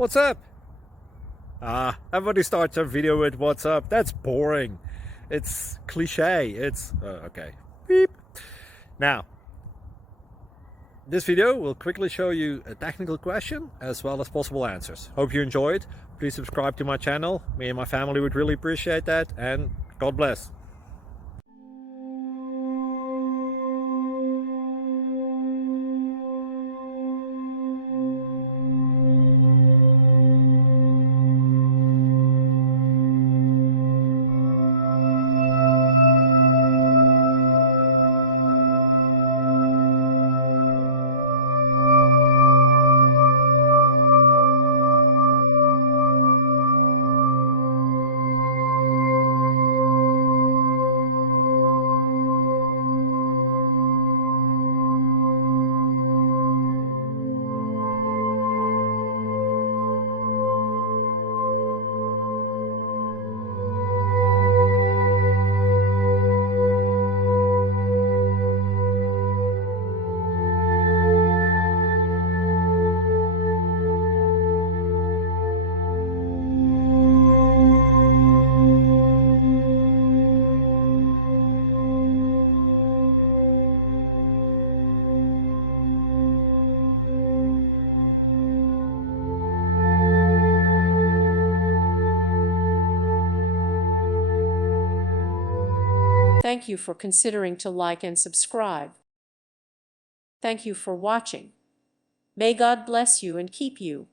What's up? Everybody starts a video with what's up. That's boring. It's cliche. It's okay. Beep. Now, this video will quickly show you a technical question as well as possible answers. Hope you enjoyed. Please subscribe to my channel. Me and my family would really appreciate that, and God bless. Thank you for considering to like and subscribe. Thank you for watching. May God bless you and keep you.